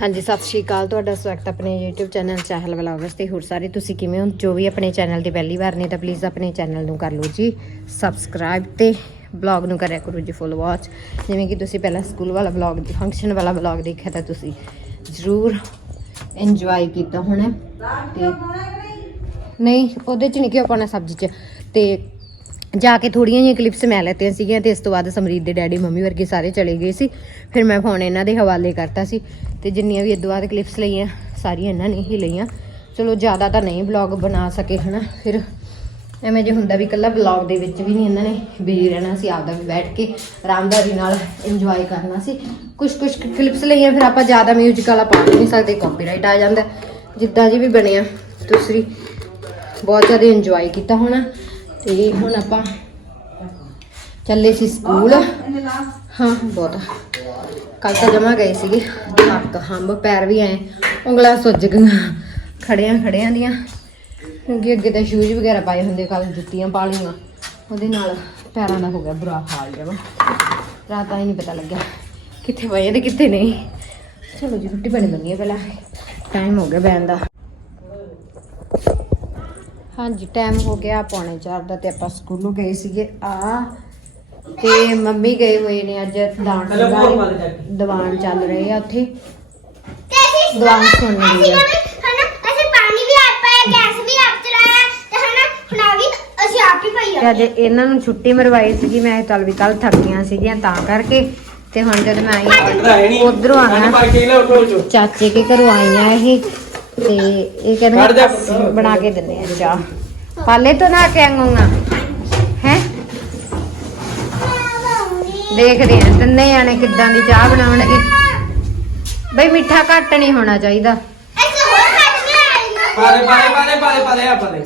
ਹਾਂਜੀ, ਸਤਿ ਸ਼੍ਰੀ ਅਕਾਲ। ਤੁਹਾਡਾ ਸਵਾਗਤ ਆਪਣੇ YouTube ਚੈਨਲ ਚਾਹਲ ਵਲੌਗਸ ਤੇ। ਹੋਰ ਸਾਰੇ ਤੁਸੀਂ ਕਿਵੇਂ ਹੋ? ਜੋ ਵੀ ਆਪਣੇ ਚੈਨਲ ਤੇ ਪਹਿਲੀ ਵਾਰ ਨੇ ਤਾਂ ਪਲੀਜ਼ ਆਪਣੇ ਚੈਨਲ ਨੂੰ ਕਰ ਲਓ ਜੀ। ਸਬਸਕ੍ਰਾਈਬ ਤੇ ਬਲੌਗ ਨੂੰ ਕਰਿਆ ਕਰੋ ਜੀ ਫੁੱਲ ਵਾਚ ਜਿਵੇਂ ਕਿ ਤੁਸੀਂ ਪਹਿਲਾਂ ਸਕੂਲ ਵਾਲਾ ਬਲੌਗ ਦੀ ਫੰਕਸ਼ਨ ਵਾਲਾ ਬਲੌਗ ਦੇਖਿਆ ਤਾਂ ਤੁਸੀਂ ਜ਼ਰੂਰ ਇੰਜੋਏ ਕੀਤਾ ਹੋਣਾ। ਤੇ ਨਹੀਂ, ਉਹਦੇ ਚ ਨਹੀਂ ਕਿਉਂ ਪਾਉਣਾ ਸਬਜ਼ੀ ਚ। ਤੇ ਜਾ ਕੇ ਥੋੜੀਆਂ ਜਿਹੀਆਂ ਕਲਿੱਪਸ ਮੈਂ ਲੈਤੀਆਂ ਸੀਗੀਆਂ ਤੇ ਇਸ ਤੋਂ ਬਾਅਦ ਸਮਰੀਤ ਦੇ ਡੈਡੀ ਮੰਮੀ ਵਰਗੇ ਸਾਰੇ ਚਲੇ ਗਏ ਸੀ। ਫਿਰ ਮੈਂ ਫੋਨ ਇਹਨਾਂ ਦੇ ਹਵਾਲੇ ਕਰਤਾ ਸੀ। ਤੇ ਜਿੰਨੀਆਂ ਵੀ ਇਦੋਂ ਬਾਅਦ ਕਲਿੱਪਸ ਲਈਆਂ, ਸਾਰੀਆਂ ਇਹਨਾਂ ਨੇ ਹੀ ਲਈਆਂ। ਚਲੋ, ਜ਼ਿਆਦਾ ਤਾਂ ਨਹੀਂ ਵਲੌਗ ਬਣਾ ਸਕੇ, ਹਨਾ? ਫਿਰ ਐਵੇਂ ਜੇ ਹੁੰਦਾ ਵੀ ਇਕੱਲਾ ਵਲੌਗ ਦੇ ਵਿੱਚ ਵੀ ਨਹੀਂ ਇਹਨਾਂ ਨੇ ਬਿਜ਼ੀ ਰਹਿਣਾ ਸੀ ਆਪਦਾ ਵੀ ਬੈਠ ਕੇ ਆਰਾਮਦਾਰੀ ਨਾਲ ਇੰਜੋਏ ਕਰਨਾ ਸੀ। ਕੁਝ ਕੁਝ ਕਲਿੱਪਸ ਲਈਆਂ, ਫਿਰ ਆਪਾਂ ਜ਼ਿਆਦਾ ਮਿਊਜ਼ਿਕ ਵਾਲਾ ਪਾ ਨਹੀਂ ਸਕਦੇ ਕਾਪੀਰਾਈਟ ਆ ਜਾਂਦਾ। ਜਿੱਦਾਂ ਜੀ ਵੀ ਬਣਿਆ, ਤੁਸੀਂ ਬਹੁਤ ਜ਼ਿਆਦਾ ਇੰਜੋਏ ਕੀਤਾ ਹੋਣਾ। ਤੇ ਹੁਣ ਆਪਾਂ ਚੱਲੇ ਸੀ ਸਕੂਲ ਹਾਂ, ਬਹੁਤ। ਕੱਲ ਤਾਂ ਜਮਾ ਗਏ ਸੀਗੇ। ਹੱਥ ਹੰਬ, ਪੈਰ ਵੀ ਆਏ ਉਂਗਲਾਂ ਸੁੱਜ ਗਈਆਂ, ਖੜਿਆਂ ਖੜਿਆਂ ਦੀਆਂ। ਕਿਉਂਕਿ ਅੱਗੇ ਤਾਂ ਸ਼ੂਜ਼ ਵਗੈਰਾ ਪਾਏ ਹੁੰਦੇ ਕੱਲ ਜੁੱਤੀਆਂ ਪਾ ਲਈਆਂ। ਉਹਦੇ ਨਾਲ ਪੈਰਾਂ ਦਾ ਹੋ ਗਿਆ ਬੁਰਾ ਹਾਲ ਜਮਾ ਰਾਤਾਂ ਹੀ ਨਹੀਂ ਪਤਾ ਲੱਗਿਆ ਕਿੱਥੇ ਪਏ ਤੇ ਕਿੱਥੇ ਨਹੀਂ। ਚਲੋ ਜੀ, ਰੋਟੀ ਬਣ ਗਈ ਪਹਿਲਾਂ। ਟਾਈਮ ਹੋ ਗਿਆ ਬੈਣ ਦਾ। ਹਾਂਜੀ ਟਾਈਮ ਹੋ ਗਿਆ ਪੌਣੇ 4 ਦਾ ਤੇ ਆਪਾਂ ਸਕੂਲੋਂ ਗਏ ਸੀਗੇ। ਆ ਤੇ ਮੰਮੀ ਗਏ ਹੋਏ ਨੇ ਅੱਜ ਦਾਣ ਸਿੰਘਾਂ ਦੀਵਾਨ ਚੱਲ ਰਹੇ ਆ ਉੱਥੇ। ਦੀਵਾਨ ਸੁਣਨ ਦੀ ਆ। ਤੇ ਅੱਜ ਇਹਨਾਂ ਨੂੰ ਛੁੱਟੀ ਮਰਵਾਈ ਸੀਗੀ ਮੈਂ ਚੱਲ ਵੀ ਕੱਲ ਥੱਕੀਆਂ ਸੀਗੀਆਂ ਤਾਂ ਕਰਕੇ ਤੇ ਹੁਣ ਜਦ ਮੈਂ ਆਈ ਉਧਰੋਂ ਆਣਾ ਚਾਚੇ ਕੇ ਘਰੋਂ ਆਈਆਂ ਇਹ ਤੇ ਇਹ ਕਹਿੰਦੇ ਬਣਾ ਕੇ ਦਿੰਦੇ ਆ ਚਾਹ। ਪਾਲੇ ਤੋਂ ਨਾ ਕੇ ਹੈ ਦੇਖਦੇ ਆ ਤਿੰਨੇ ਜਾਣੇ ਕਿੱਦਾਂ ਦੀ ਚਾਹ ਬਣਾਉਣਗੇ। ਬਈ ਮਿੱਠਾ ਘੱਟ ਨਹੀਂ ਹੋਣਾ ਚਾਹੀਦਾ। ਪਾਲੇ ਪਾਲੇ ਪਾਲੇ ਪਾਲੇ ਪਾਲੇ ਆ ਪਾਲੇ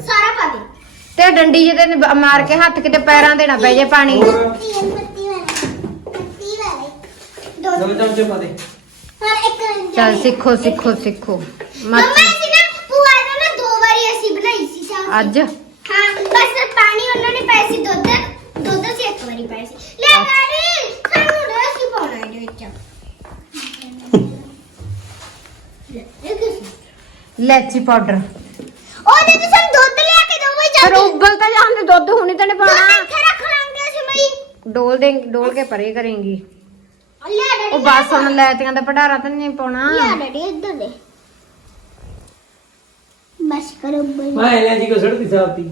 ਤੇ ਡੰਡੀ ਜਿਹਦੇ ਨੇ ਬ- ਮਾਰ ਕੇ ਹੱਥ ਕਿਤੇ ਪੈਰਾਂ ਦੇ ਨਾ ਪੈ ਜੇ ਪਾਣੀ। ਦੋ। ਚਮਚੇ ਪਾਲੇ ਚੱਲ ਸਿੱਖੋ ਸਿੱਖੋ ਸਿੱਖੋ। ਮੰਮਾ ਮਤ ਅਸੀਂ ਨਾ ਭੂਆ ਨੇ ਨਾ ਦੋ ਵਾਰੀ ਅਸੀਂ ਬਣਾਈ ਸੀ ਚਾਹ ਅੱਜ? ਹਾਂ ਬਸ ਪਾਣੀ ਉਹਨਾਂ ਨੇ ਪਾਇਆ ਸੀ ਦੁੱਧ ਦੁੱਧ ਸੀ ਇੱਕ ਵਾਰੀ ਪਾਇਆ ਸੀ ਲੈ ਡੈਡੀ ਸਾਨੂੰ ਰਸ ਹੀ ਪਾਉਣਾ ਇਹਦੇ ਵਿੱਚ ਲੈ, ਇਹ ਕੀ ਸੀ? ਲੈਚੀ ਪਾਊਡਰ। ਉਹਦੇ ਤੇ ਸਾਨੂੰ ਦੁੱਧ ਲਿਆ ਕੇ ਦੋ ਬਈ ਫਿਰ ਜਲਦੀ ਉਬਲ ਤਾਂ ਜਾਂਦੇ ਦੁੱਧ ਹੁਣੀ ਤਾਂ ਨਹੀਂ ਦੁੱਧ ਪਾਣਾ ਇੱਥੇ ਰੱਖ ਲਾਂਗੇ ਅਸੀਂ ਬਈ ਡੋਲ ਦੇ ਡੋਲ ਕੇ ਪਰੇ ਕਰੇਂਗੀ। ਉਹ ਬਸ ਹੁਣ ਲੈਚੀਆਂ ਦਾ ਭੰਡਾਰਾ ਤਾਂ ਨਹੀਂ ਪਾਉਣਾ। ਲੈ ਡੈਡੀ ਇੱਧਰ ਦੇ। ਬਸ ਕਰੋ ਬਈ। ਮੈਂ ਇਹਨਾਂ ਜੀ ਕੋ ਸੜਦੀ ਸਾਫਤੀ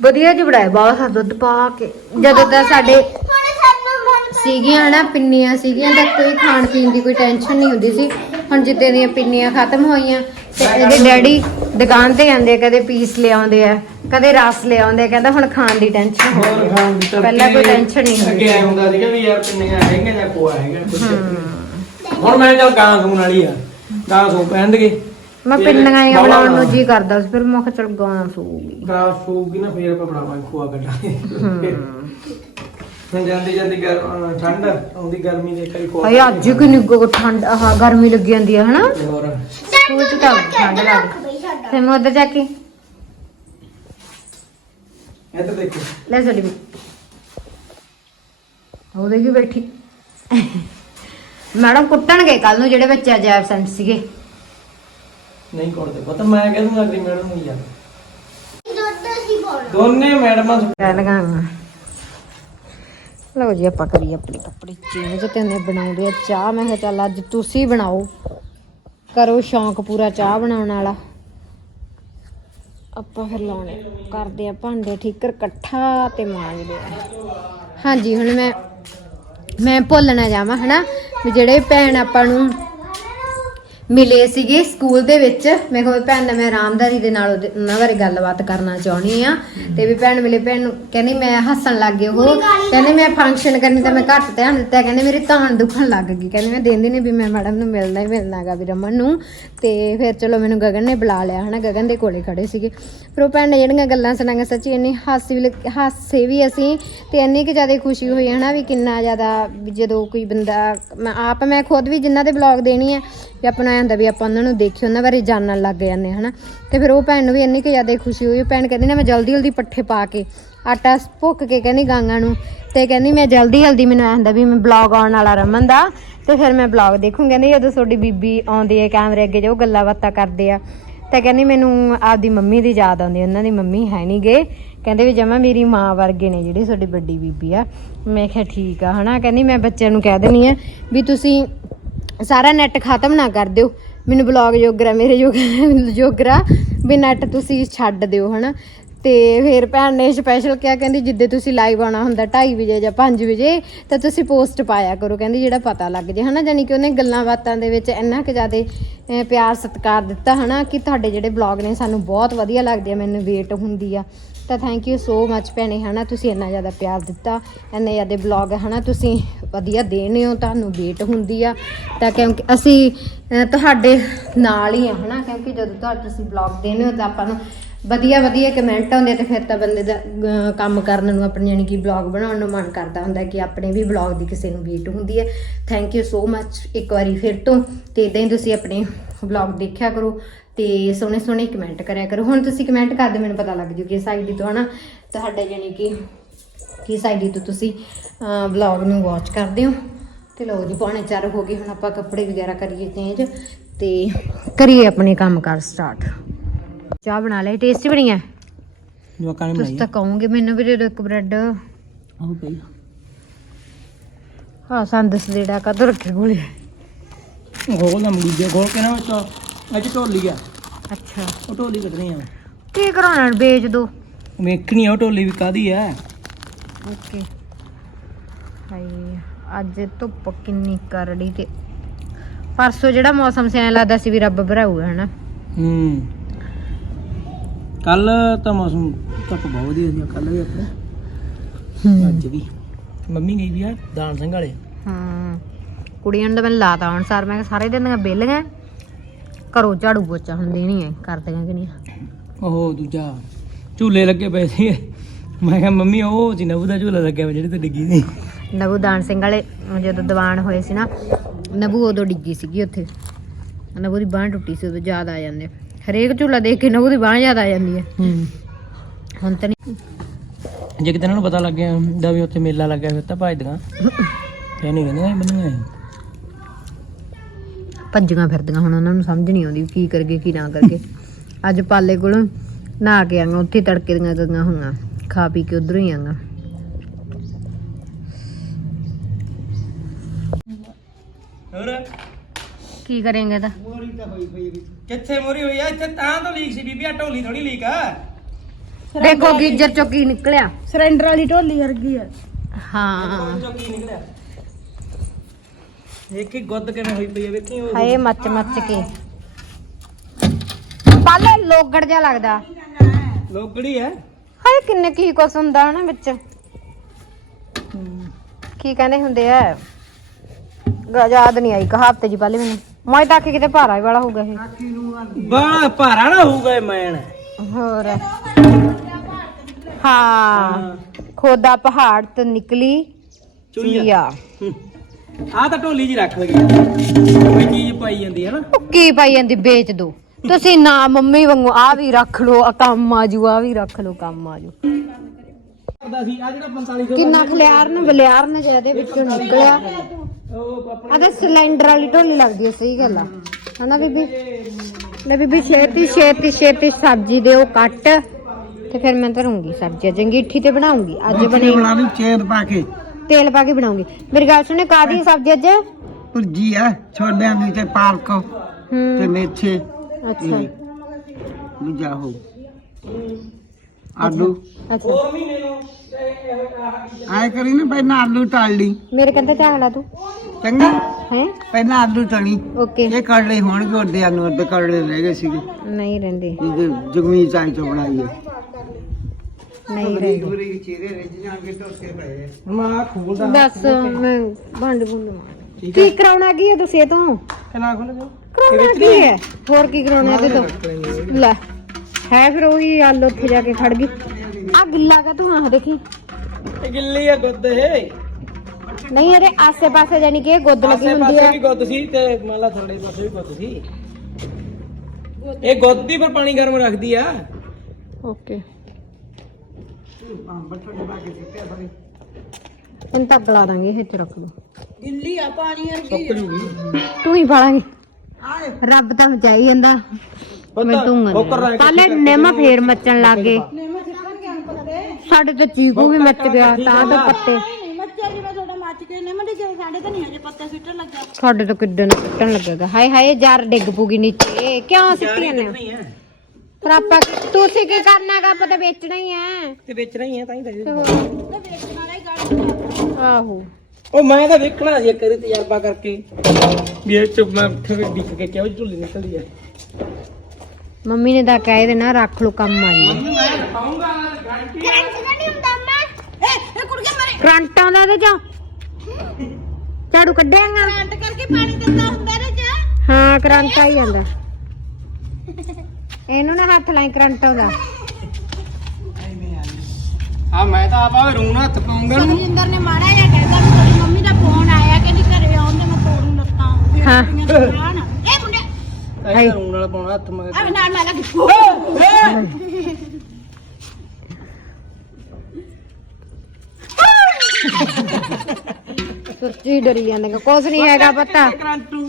ਵਧੀਆ ਜਿਹਾ ਬਣਾਇਆ ਬਹੁਤ ਸਾਰਾ ਦੁੱਧ ਪਾ ਕੇ। ਜਦੋਂ ਤਾਂ ਸਾਡੇ ਹੁਣ ਸਾਨੂੰ ਮਨ ਸੀਗੀਆਂ ਨਾ ਪਿੰਨੀਆਂ ਸੀਗੀਆਂ ਤਾਂ ਕੋਈ ਖਾਣ ਪੀਣ ਦੀ ਕੋਈ ਟੈਨਸ਼ਨ ਨਹੀਂ ਹੁੰਦੀ ਸੀ। ਹੁਣ ਜਿੱਦਾਂ ਦੀਆਂ ਪਿੰਨੀਆਂ ਖਤਮ ਹੋਈਆਂ ਤੇ ਇਹਦੇ ਡੈਡੀ ਦੁਕਾਨ ਤੇ ਜਾਂਦੇ ਆ ਕਦੇ ਪੀਸ ਲਿਆਉਂਦੇ ਆ ਕਦੇ ਰਸ ਲਿਆਉਂਦੇ ਆ ਕਹਿੰਦਾ ਹੁਣ ਖਾਣ ਦੀ ਟੈਨਸ਼ਨ ਹੋ ਹੋਰ ਗਈ ਖਾਣ ਦੀ ਤਰਫੀ ਪਹਿਲਾਂ ਕੋਈ ਟੈਨਸ਼ਨ ਨਹੀਂ ਹੁੰਦੀ ਅੱਗੇ ਐਂ ਹੁੰਦਾ ਸੀਗਾ ਵੀ ਯਾਰ ਪਿੰਨੀਆਂ ਹੈਗੀਆਂ ਜਾਂ ਕੋਆ ਹੈਗਾ ਕੁਛ ਹੁਣ ਮੈਂ ਚੱਲ ਗਾਂ ਸੂਣ ਵਾਲੀ ਆ ਗਾਂ ਸੂ ਪਹਿਨਣਗੇ ਮੈਂ ਪਿੰਨੀਆਂ ਹੀ ਬਣਾਉਣ ਨੂੰ ਜੀ ਕਰਦਾ ਸੀ ਫਿਰ ਮੈਂ ਕਿਹਾ ਚਲ ਗਾਂ ਸੂਗੀ ਗਾਂ ਸੂਗੀ ਨਾ ਫੇਰ ਆਪਾਂ ਬਣਾਵਾਂਗੇ ਖੋਆ ਕੱਢਾਂਗੇ। ਹੁਣ ਜਾਂਦੀ ਜਾਂਦੀ ਗਰ- ਅਹ ਠੰਡ ਆਉਂਦੀ ਗਰਮੀ ਦੇ ਕਈ ਖੋਆ ਹਾਏ ਅੱਜ ਕਿੰਨੀ ਗੁ- ਠੰਡ ਆਹ ਗਰਮੀ ਲੱਗੀ ਜਾਂਦੀ ਹੈ ਹਨਾ? ਹੋਰ? ਸਕੂਲ ਚ ਤਾਂ ਠੰਡ ਲੱਗਦੀ। ਬਈ ਸਾਡਾ ਫਿਰ ਮੈਂ ਉੱਧਰ ਜਾ ਕੇ ਇੱਧਰ ਦੇਖੋ। ਲੈ ਚਲੀ ਵੀ ਉਹ ਦੇਖੀ ਬੈਠੀ। ਮੈਡਮ ਕੁੱਟਣਗੇ ਕੱਲ ਨੂੰ ਜਿਹੜੇ ਬੱਚੇ ਅੱਜ ਐਬਸੈਂਟ ਸੀਗੇ। ਨਹੀਂ ਕਰਦੇ ਪਤਾ ਮੈਂ ਕਹਿ ਦੂੰਗਾ ਅਗਲੀ ਮੈਡਮ ਨੂੰ ਯਾਰ ਦੋਨੇ ਮੈਡਮਾਂ ਕਹਿ ਲਗਾਵਾਂ ਲਓ ਜੀ, ਆਪਾਂ ਕਰੀਏ ਆਪਣੇ ਕੱਪੜੇ ਚੇਂਜ ਤੇ ਉਹਨੇ ਬਣਾਉਂਦੇ ਆ ਚਾਹ। ਮੈਂ ਕਿਹਾ ਚੱਲ ਅੱਜ ਤੁਸੀਂ ਬਣਾਓ। ਕਰੋ ਸ਼ੌਂਕ ਪੂਰਾ ਚਾਹ ਬਣਾਉਣ ਵਾਲਾ। ਆਪਾਂ ਫਿਰ ਲਾਉਣੇ ਕਰਦੇ ਆ ਭਾਂਡੇ ਠੀਕਰ, ਇਕੱਠਾ ਤੇ ਮਾਂਜਦੇ ਆ। ਹਾਂਜੀ, ਹੁਣ ਮੈਂ ਮੈਂ ਭੁੱਲ ਨਾ ਜਾਵਾਂ, ਹਨਾ? ਵੀ ਜਿਹੜੇ ਭੈਣ ਆਪਾਂ ਨੂੰ ਮਿਲੇ ਸੀਗੇ ਸਕੂਲ ਦੇ ਵਿੱਚ। ਮੈਂ ਕਿਹਾ ਵੀ ਭੈਣ ਨਾਲ ਮੈਂ ਆਰਾਮਦਾਰੀ ਦੇ ਨਾਲ ਉਹਦੇ- ਉਹਨਾਂ ਬਾਰੇ ਗੱਲਬਾਤ ਕਰਨਾ ਚਾਹੁੰਦੀ ਆ। ਤੇ ਵੀ ਭੈਣ, ਮਿਲੇ ਭੈਣ ਨੂੰ ਕਹਿੰਦੀ ਮੈਂ ਹੱਸਣ ਲੱਗ ਗਈ। ਉਹ ਕਹਿੰਦੇ ਮੈਂ ਫੰਕਸ਼ਨ ਕਰਨੀ ਤਾਂ ਮੈਂ ਘੱਟ ਧਿਆਨ ਦਿੱਤਾ। ਕਹਿੰਦੇ ਮੇਰੀ ਧਾਨ ਦੁਖਣ ਲੱਗ ਗਈ। ਕਹਿੰਦੇ ਮੈਂ ਦਿੰਦੀ ਨਹੀਂ ਵੀ ਮੈਂ ਮੈਡਮ ਨੂੰ ਮਿਲਣਾ ਹੀ ਮਿਲਣਾਗਾ ਵੀ ਰਮਨ ਨੂੰ। ਤੇ ਫਿਰ ਚਲੋ ਮੈਨੂੰ ਗਗਨ ਨੇ ਬੁਲਾ ਲਿਆ ਹਨਾ। ਗਗਨ ਦੇ ਕੋਲੇ ਖੜੇ ਸੀਗੇ। ਫਿਰ ਉਹ ਭੈਣ ਨੇ ਜਿਹੜੀਆਂ ਗੱਲਾਂ ਸੁਣਾਈਆਂ, ਸੱਚੀ ਇੰਨੀ ਹਾਸੀ ਵੀ ਲੱਗ- ਹਾਸੇ ਵੀ ਅਸੀਂ ਤੇ ਇੰਨੀ ਕਿ ਜ਼ਿਆਦਾ ਖੁਸ਼ੀ ਹੋਈ ਹਨਾ ਵੀ ਕਿੰਨਾ ਜ਼ਿਆਦਾ ਵੀ ਜਦੋਂ ਕੋਈ ਬੰਦਾ ਮੈਂ ਆਪ ਮੈਂ ਖੁਦ ਵੀ ਜਿਨ੍ਹਾਂ ਦੇ ਬਲੌਗ ਦੇਣੀ ਹੈ ਵੀ ਆਪਣਾ ਐਂ ਹੁੰਦਾ ਵੀ ਆਪਾਂ ਉਹਨਾਂ ਨੂੰ ਦੇਖੀ ਉਹਨਾਂ ਬਾਰੇ ਜਾਣਨ ਲੱਗ ਜਾਂਦੇ ਹਾਂ, ਹਨਾ। ਤੇ ਫਿਰ ਉਹ ਭੈਣ ਨੂੰ ਵੀ ਇੰਨੀ ਕਿ ਜ਼ਿਆਦਾ ਖੁਸ਼ੀ ਹੋਈ ਭੈਣ ਕਹਿੰਦੀ ਨਾ ਮੈਂ ਜਲਦੀ ਜਲਦੀ ਪੱਠੇ ਪਾ ਕੇ ਆਟਾ ਭੁੱਕ ਕੇ ਕਹਿੰਦੀ ਗਾਂਗਾ ਨੂੰ ਤੇ ਕਹਿੰਦੀ ਮੈਂ ਜਲਦੀ ਜਲਦੀ ਮੈਨੂੰ ਐਂ ਹੁੰਦਾ ਵੀ ਮੈਂ ਬਲੌਗ ਆਉਣ ਵਾਲਾ ਰਮਨ ਦਾ ਤੇ ਫਿਰ ਮੈਂ ਬਲੌਗ ਦੇਖੂੰ। ਕਹਿੰਦੀ ਜਦੋਂ ਤੁਹਾਡੀ ਬੀਬੀ ਆਉਂਦੀ ਹੈ ਕੈਮਰੇ ਅੱਗੇ ਜੋ ਗੱਲਾਂ ਬਾਤਾਂ ਕਰਦੇ ਆ। ਤਾਂ ਕਹਿੰਦੀ ਮੈਨੂੰ ਆਪਦੀ ਮੰਮੀ ਦੀ ਯਾਦ ਆਉਂਦੀ ਉਹਨਾਂ ਦੀ ਮੰਮੀ ਹੈ ਨਹੀਂ ਗਏ ਕਹਿੰਦੇ ਵੀ ਜਮਾ ਮੇਰੀ ਮਾਂ ਵਰਗੇ ਨੇ ਜਿਹੜੀ ਤੁਹਾਡੀ ਵੱਡੀ ਬੀਬੀ ਆ। ਮੈਂ ਕਿਹਾ ਠੀਕ ਆ ਹਨਾ? ਕਹਿੰਦੀ ਮੈਂ ਬੱਚਿਆਂ ਨੂੰ ਕਹਿ ਦੇਣੀ ਆ ਵੀ ਤੁਸੀਂ ਸਾਰਾ ਨੈਟ ਖਤਮ ਨਾ ਕਰ ਦਿਓ। ਮੈਨੂੰ ਬਲੌਗ ਜੋਗਰਾ, ਮੇਰੇ ਜੋਗ- ਜੋਗਰਾ, ਵੀ ਨੈਟ ਤੁਸੀਂ ਛੱਡ ਦਿਓ, ਹਨਾ। ਤੇ ਫਿਰ ਭੈਣ ਨੇ ਸਪੈਸ਼ਲ ਕਿਹਾ, ਕਹਿੰਦੀ ਜਿੱਦੇ ਤੁਸੀਂ ਲਾਈਵ ਆਉਣਾ ਹੁੰਦਾ 2:30 ਵਜੇ ਜਾਂ 5 ਵਜੇ, ਤਾਂ ਤੁਸੀਂ ਪੋਸਟ ਪਾਇਆ ਕਰੋ। ਕਹਿੰਦੀ ਜਿਹੜਾ ਪਤਾ ਲੱਗ ਜੇ, ਹਨਾ। ਜਾਨੀ ਕਿ ਉਹਨੇ ਗੱਲਾਂ ਬਾਤਾਂ ਦੇ ਵਿੱਚ ਇੰਨਾ ਕੁ ਜ਼ਿਆਦਾ ਪਿਆਰ ਸਤਿਕਾਰ ਦਿੱਤਾ, ਹਨਾ, ਕਿ ਤੁਹਾਡੇ ਜਿਹੜੇ ਬਲੌਗ ਨੇ ਸਾਨੂੰ ਬਹੁਤ ਵਧੀਆ ਲੱਗਦੇ ਆ, ਮੈਨੂੰ ਵੇਟ ਹੁੰਦੀ ਆ। ਤਾਂ ਥੈਂਕ ਯੂ ਸੋ ਮੱਚ ਭੈਣੇ, ਹਨਾ? ਤੁਸੀਂ ਇੰਨਾ ਜ਼ਿਆਦਾ ਪਿਆਰ ਦਿੱਤਾ, ਇੰਨੇ ਜ਼ਿਆਦਾ ਬਲੌਗ ਹਨਾ? ਤੁਸੀਂ ਵਧੀਆ ਦੇਣੇ ਹੋ, ਤੁਹਾਨੂੰ ਵੇਟ ਹੁੰਦੀ ਆ। ਤਾਂ ਕਿਉਂਕਿ ਅਸੀਂ ਤੁਹਾਡੇ ਨਾਲ ਹੀ ਆ, ਹਨਾ? ਕਿਉਂਕਿ ਜਦੋਂ ਤੁਹਾਡੇ ਤੁਸੀਂ ਬਲੌਗ ਦੇਣੇ ਹੋ, ਤਾਂ ਆਪਾਂ ਨੂੰ ਵਧੀਆ ਵਧੀਆ ਕਮੈਂਟ ਆਉਂਦੇ ਤੇ ਫਿਰ ਤਾਂ ਬੰਦੇ ਦਾ ਕੰਮ ਕਰਨ ਨੂੰ ਆਪਣੀ ਯਾਨੀ ਕਿ ਬਲੌਗ ਬਣਾਉਣ ਨੂੰ ਮਨ ਕਰਦਾ ਹੁੰਦਾ ਕਿ ਆਪਣੇ ਵੀ ਬਲੌਗ ਦੀ ਕਿਸੇ ਨੂੰ ਵੇਟ ਹੁੰਦੀ ਹੈ ਥੈਂਕ ਯੂ ਸੋ ਮੱਚ ਇੱਕ ਵਾਰੀ ਫਿਰ ਤੋਂ, ਤੇ ਇਦਾਂ ਹੀ ਤੁਸੀਂ ਆਪਣੇ ਬਲੌਗ ਦੇਖਿਆ ਕਰੋ। ਤੇ ਸੋਹਣੇ ਸੋਹਣੇ ਕਮੈਂਟ ਕਰਿਆ ਕਰੋ। ਹੁਣ ਤੁਸੀਂ ਕਮੈਂਟ ਕਰਦੇ ਮੈਨੂੰ ਪਤਾ ਲੱਗ ਜੂ ਕਿ ਸਾਈਡ ਤੋਂ ਹਨਾ ਤੁਹਾਡਾ ਯਾਨੀ ਕਿ ਕਿਸ ਆਈਡੀ ਤੋਂ ਤੁਸੀਂ ਵਲੌਗ ਨੂੰ ਵਾਚ ਕਰਦੇ ਹੋ। ਤੇ ਲਓ ਜੀ ਪੌਣੇ ਚਾਰ ਹੋ ਗਏ ਹੁਣ ਆਪਾਂ ਕੱਪੜੇ ਵਗੈਰਾ ਕਰੀਏ ਚੇਂਜ ਤੇ ਕਰੀਏ ਆਪਣੇ ਕੰਮ ਕਰ ਸਟਾਰਟ ਚਾਹ ਬਣਾ ਲਈ ਟੇਸਟੀ ਬਣੀ ਹੈ ਜਵਾਕਾਂ ਨੇ ਤੁਸੀਂ ਤਾਂ ਕਹੋਗੇ ਮੈਨੂੰ ਵੀ ਦੇ ਦਿਓ ਇੱਕ ਬ੍ਰੈਡ ਆਹ ਪਈ ਹਾਂ ਸੰਦਸ ਦੇੜਾ ਕਦ ਰੱਖੇ ਕੋਲੇ ਗੋਲ ਦਾ ਮੂਜੇ ਗੋਲ ਕੇ ਨਾ ਵਿੱਚ। ਅੱਜ ਢੋਲੀ ਆ। ਅੱਛਾ। ਉਹ ਢੋਲੀ ਕੱਢਣੀ ਆ। ਕੀ ਕਰਾਉਣਾ ਵੇਚ ਦੋ। ਵੇਖਣੀ ਆ ਉਹ ਢੋਲੀ ਵੀ ਕਾਦੀ ਆ। ਓਕੇ। ਹਾਏ ਅੱਜ ਧੁੱਪ ਕਿੰਨੀ ਕਰੜੀ ਤੇ। ਪਰਸੋਂ ਜਿਹੜਾ ਮੌਸਮ ਸੀ ਐਂ ਲੱਗਦਾ ਸੀ ਵੀ ਰੱਬ ਭਰਾਊਗਾ ਹਨਾ? ਹੂੰ। ਕੱਲ ਤਾਂ ਮੌਸਮ ਧੁੱਪ ਬਹੁਤ ਵਧੀਆ ਸੀ ਕੱਲ ਵੀ ਆਪਣੇ। ਅੱਜ ਵੀ। ਮੰਮੀ ਗਈ ਵੀ ਆ ਦਾਨ ਸਿੰਘ ਵਾਲੇ। ਹਾਂ। ਕੁੜੀਆਂ ਨੂੰ ਤਾਂ ਮੈਂ ਲਾਤਾ ਹੁਣ ਸਰ। ਮੈਂ ਕਿਹਾ ਸਾਰੇ ਦਿਨ ਦੀਆਂ ਬੇਲੀਆਂ ਘਰੋਂ ਝਾੜੂ ਪੋਚਾ ਹੁਣ ਦੇਣੀ ਹੈ ਕਰਦੀਆਂ ਕਿ ਨਹੀਂ? ਉਹ ਦੂਜਾ ਝੂਲੇ ਲੱਗੇ ਪਏ ਸੀ ਮੈਂ ਕਿਹਾ ਮੰਮੀ ਉਹ ਸੀ ਨਬੂ ਦਾ ਝੂਲਾ ਲੱਗਿਆ ਜਿਹੜੇ ਤੇ ਡਿੱਗੀ ਸੀ। ਨਬੂ ਦਾਨ ਸਿੰਘ ਵਾਲੇ ਜਦੋਂ ਦੀਵਾਨ ਹੋਏ ਸੀ ਨਾ ਨਬੂ ਉਦੋਂ ਡਿੱਗੀ ਸੀਗੀ ਉੱਥੇ। ਨਬੂ ਦੀ ਬਾਂਹ ਟੁੱਟੀ ਸੀ ਉਦੋਂ ਯਾਦ ਆ ਜਾਂਦੇ ਹਰੇਕ ਝੂਲਾ ਦੇਖ ਕੇ ਨਬੂ ਦੀ ਬਾਂਹ ਯਾਦ ਆ ਜਾਂਦੀ ਹੈ ਹੂੰ। ਹੁਣ ਤਾਂ ਨਹੀਂ। ਜੇ ਕਿਤੇ ਇਹਨਾਂ ਨੂੰ ਪਤਾ ਲੱਗ ਗਿਆ ਦਾ ਵੀ ਉੱਥੇ ਮੇਲਾ ਲੱਗਿਆ ਫਿਰ ਤਾਂ ਭਜਦੀਆਂ ਤੇ ਨਹੀਂ ਕਹਿੰਦੀਆਂ ਬੰਦੀਆਂ ਭੱਜੀਆਂ ਫਿਰਦੀਆਂ ਹੁਣ ਉਹਨਾਂ ਨੂੰ ਸਮਝ ਨਹੀਂ ਆਉਂਦੀ ਵੀ ਕੀ ਕਰਗੇ ਕੀ ਨਾ ਕਰਗੇ ਅੱਜ ਪਾਲੇ ਕੋਲੋਂ ਨਹਾ ਕੇ ਆਂਗਾ ਉੱਥੇ ਤੜਕੇ ਦੀਆਂ ਗੰਗਾ ਹੋਈਆਂ ਖਾ ਪੀ ਕੇ ਉਧਰੋਂ ਹੀ ਆਂਗਾ ਹੋਰ? ਕੀ ਕਰੇਂਗੇ ਤਾਂ? ਮੋਰੀ ਤਾਂ ਹੋਈ ਪਈ ਕਿੱਥੇ ਮੋਰੀ ਹੋਈ ਆ? ਇੱਥੇ ਤਾਂ ਤੋਂ ਲੀਕ ਸੀ ਬੀਬੀ ਆ ਢੋਲੀ ਥੋੜੀ ਲੀਕ ਆ। ਦੇਖੋ ਗੀਜਰ ਚੋਂ ਕੀ ਨਿਕਲਿਆ। ਸਿਲੰਡਰ ਵਾਲੀ ਢੋਲੀ ਵਰਗੀ ਆ। ਹਾਂ। ਜੋ ਕੀ ਨਿਕਲਿਆ। ਇੱਕ ਹੀ ਗੁੱਦ ਕਿਵੇਂ ਹੋਈ ਪਈ ਆ ਵੇਖੀ ਉਹ? ਹਾਏ ਮੱਚ ਮੱਚ ਕੇ। ਪਾਲੇ ਲੋਗੜ ਜਿਹਾ ਲੱਗਦਾ। ਲੋਕੜੀ ਆ? ਹਾਏ ਕਿੰਨੇ ਕੀ ਕੁਛ ਹੁੰਦਾ ਨਾ ਵਿੱਚ। ਕੀ ਕਹਿੰਦੇ ਹੁੰਦੇ ਆ? ਗ- ਯਾਦ ਨਹੀਂ ਆਈ ਕਹਾਵਤ ਜੀ ਪਹਿਲੇ ਮੈਨੂੰ। ਮੈਂ ਤਾਂ ਕਿ ਕਿਤੇ ਭਾਰਾ ਹੀ ਵਾਲਾ ਹੋਊਗਾ ਇਹ। ਬਾ ਭਾਰਾ ਨਾ ਹੋਊਗਾ ਇਹ ਮੈਨ ਹੋਰ। ਹਾਂ। ਖੋਦਾ ਪਹਾੜ ਤੋਂ ਨਿਕਲੀ ਚੂਈਆ ਆ ਤਾਂ ਢੋਲੀ ਜੀ ਰੱਖ ਲਗੀ ਕੋਈ ਚੀਜ਼ ਪਾਈ ਜਾਂਦੀ ਹੈ ਨਾ। ਉਹ ਕੀ ਪਾਈ ਜਾਂਦੀ? ਵੇਚ ਦੋ। ਤੁਸੀਂ ਨਾ ਮੰਮੀ ਵਾਂਗੂ ਆ ਵੀ ਰੱਖ ਲਓ ਆ ਕੰਮ ਆਜੂ ਆ ਵੀ ਰੱਖ ਲਓ ਕੰਮ ਆਜੂ ਪਤਾ ਸੀ ਆ ਜਿਹੜਾ 4500 ਕਿੰਨਾ ਖਲਿਆਰ ਨਾ ਬਲਿਆਰ ਨਾ ਜਿਹਦੇ ਵਿੱਚੋਂ ਨਿਕਲਿਆ। ਉਹ ਆਪਣਾ ਆ ਤਾਂ ਸਿਲੰਡਰ ਵਾਲੀ ਢੋਲੀ ਲੱਗਦੀ ਹੈ ਸਹੀ ਗੱਲ ਆ। ਹਨਾ ਬੀਬੀ? ਲੈ ਬੀਬੀ ਛੇਤੀ ਛੇਤੀ ਛੇਤੀ ਸਬਜ਼ੀ ਦਿਓ ਕੱਟ ਤੇ ਫਿਰ ਮੈਂ ਧਰੂੰਗੀ ਸਬਜ਼ੀ ਅੱਜ ਅੰਗੀਠੀ ਤੇ ਬਣਾਉਂਗੀ। ਅੱਜ ਬਣੀ ਬਣਾ ਲਈ ਚੇਰ ਪਾ ਕੇ। ਤੇਲ ਪਾ ਕੇ ਬਣਾਉਂਗੀ। ਮੇਰੀ ਗੱਲ ਸੁਣੇ ਕਾਦੀ ਸਬਜ਼ੀ ਅੱਜ? ਭੁਰਜੀ ਆ ਛੋਲਿਆਂ ਦੀ ਤੇ ਪਾਲਕ ਤੇ ਹੂੰ। ਮੇਥੇ। ਅੱਛਾ। ਦੂਜਾ ਹੋ ਆਲੂ। ਅੱਛਾ। ਹੋਰ ਮਹੀਨੇ ਨੂੰ ਆਏ ਕਰੀ ਨਾ ਪਹਿਲਾਂ ਆਲੂ ਤਲ ਲਈ। ਮੇਰੇ ਕਹਿੰਦੇ ਚਾਹ ਲਾ ਤੂੰ। ਚੰਗਾ? ਹੈ? ਪਹਿਲਾਂ ਆਲੂ ਤਲੀ। ਓਕੇ। ਇਹ ਕੜਲੇ ਹੋਣਗੇ ਉਹਦੇ ਆਲੂ ਅੱਧੇ ਕੜਲੇ ਰਹਿ ਗਏ ਸੀਗੇ। ਨਹੀਂ ਰਹਿੰਦੇ। ਇਹ ਜਗਮੀਤ ਚਾਈ ਤੋਂ ਬਣਾਈ ਹੈ ਨਹੀਂ ਰਹਿੰਦੇ। ਬਰੀਕ ਚੀਰੇ ਰਿੱਝ ਜਾਣਗੇ ਟੋਟੇ ਪਏ ਮਾ ਖੋਲਦਾ ਬਸ ਮੈਂ ਭੰਡ ਭੁੰਡ ਮਾਰ ਕੀ ਕਰਾਉਣਾ ਕੀ ਹੈ ਤੁਸੀਂ ਇਹ ਤੋਂ? ਕਿਨਾ ਖੋਲ ਜਾ ਕਰਾਉਣਾ ਕੀ ਹੈ? ਹੋਰ ਕੀ ਕਰਾਉਣਾ ਤੇ? ਤੋਂ ਲੈ ਹੈ ਫਿਰ ਉਹੀ ਆਲ ਉੱਥੇ ਜਾ ਕੇ ਖੜ ਗਈ। ਆ ਗਿੱਲਾ ਕਾ ਤੂੰ ਆਹ ਦੇਖੀ। ਇਹ ਗਿੱਲੀ ਆ ਗੁੱਦ ਇਹ। ਨਹੀਂ ਇਹਦੇ ਆਸੇ ਪਾਸੇ ਜਾਨੀ ਕਿ ਇਹ ਗੁੱਦ ਲੱਗੀ ਆਸੇ ਹੁੰਦੀ ਪਾਸੇ ਹੈ ਵੀ ਗੁੱਦ ਸੀ ਤੇ ਮੰਨ ਲਾ ਥੱਲੇ ਪਾਸੇ ਵੀ ਗੁੱਦ ਸੀ। ਇਹ ਗੁੱਦ ਦੀ ਪਰ ਪਾਣੀ ਗਰਮ ਰੱਖਦੀ ਆ। ਓਕੇ। ਅੰਬ ਠੰਡੇ ਪਾ ਕੇ ਸਿੱਟਿਆ ਸਾਰੇ ਇਹਨੂੰ ਤਾਂ ਗਲਾ ਦਾਂਗੇ ਇਹ ਚ ਰੱਖ ਲਓ। ਗਿੱਲੀ ਆ ਪਾਣੀ ਜੂਗੀ ਤੂੰ ਹੀ ਪਾਲਾਂਗੇ। ਆਏ। ਰੱਬ ਤਾਂ ਬਚਾਈ ਜਾਂਦਾ। ਮੈਂ ਤੂੰ ਠੋਕਰ ਲਾ ਕੇ ਪਹਿਲੇ ਨਿੰਮ ਫੇਰ ਮੱਚਣ ਲੱਗ ਗਏ। ਸਾਡੇ ਤਾਂ ਚੀਕੂ ਵੀ ਮੱਚ ਗਿਆ ਤਾਂ ਤਾਂ ਪੱਤੇ। ਤੁਹਾਡਾ ਮੱਚ ਸਾਡੇ ਤਾਂ ਨਹੀਂ ਹਜੇ ਪੱਤੇ ਸਿੱਟਣ ਲੱਗਾ। ਸਾਡੇ ਤਾਂ ਕਿੱਦਾਂ ਨਾ ਟੁੱਟਣ ਲੱਗੇਗਾ। ਹਾਏ ਹਾਏ ਯਾਰ ਡਿੱਗ ਪੂਗੀ ਨੀਚੇ। ਕਿਉਂ ਸਿੱਟੀਆਂ ਨੇ ਨਹੀਂ ਹੈ? ਪਰ ਆਪਾਂ ਤੁਸੀਂ ਕੀ ਕਰਨਾਗਾ ਆਪਾਂ ਤਾਂ ਵੇਚਣਾ ਹੀ ਐ ਤੇ ਵੇਚਣਾ ਹੀ ਹੈ ਤਾਂ ਹੀ ਤਾਂ ਤੇ ਹੋਰ। ਵੇਚਣ ਵਾਲਾ ਹੀ ਗਾੜੀ ਆਹੋ। ਉਹ ਮੈਂ ਤਾਂ ਵੇਖਣਾ ਸੀ ਕਰੀ ਤਜਰਬਾ ਕਰਕੇ। ਵੀ ਇਹ ਚ ਮੈਂ ਫਿਰ ਦਿਖ ਕੇ ਕਿਹੋ ਜਿਹੀ ਢੁੱਲੀ ਨਿਕਲਦੀ ਹੈ ਮੰਮੀ ਨੇ ਤਾਂ ਕਹਿ ਦੇਣਾ ਰੱਖ ਲੋ ਕੰਮ ਆ ਜੀ। ਮੈਂ ਪਾਉਂਗਾ ਗਾਰੰਟੀ ਕਰੰਟ ਤਾਂ ਚੋਂ। ਝਾੜੂ ਕੱਢਿਆਗਾ ਕਰੰਟ ਕਰਕੇ ਪਾਣੀ ਦਿੰਦਾ ਹੁੰਦਾ ਇਹਦੇ ਚ। ਹਾਂ ਕਰੰਟ ਆਈ ਜਾਂਦਾ। ਇਹਨੂੰ ਨਾ ਹੱਥ ਲਾਈ ਕਰੰਟ ਆਉਂਦਾ। ਹਾਂ ਮੈਂ ਤਾਂ ਆਪਾ ਰੂਣ ਹੱਥ ਪਾਉਂਗਾ ਨੂੰ। ਸੁਖਜਿੰਦਰ ਨੇ ਮਾੜਾ ਜਿਹਾ ਕਹਿਤਾ ਵੀ ਤੁਹਾਡੀ ਮੰਮੀ ਦਾ ਫੋਨ ਆਇਆ ਕਹਿੰਦੀ ਘਰੇ ਆਉਣ ਮੈਂ ਤੋੜੂ ਲੱਤਾਂ ਹਾਂ। ਇਹ ਮੁੰਡੇ ਐ ਰੂਣ ਨਾਲ ਪਾਉਣਾ ਹੱਥ ਮੈਂ ਆ ਨਾਲ ਮੈਂ ਲੱਗੀ। ਸੱਚੀ ਡਰੀ ਜਾਂਦੇ ਕੁਛ ਨਹੀਂ ਹੈਗਾ ਪਤਾ। ਕਰੰਟੂ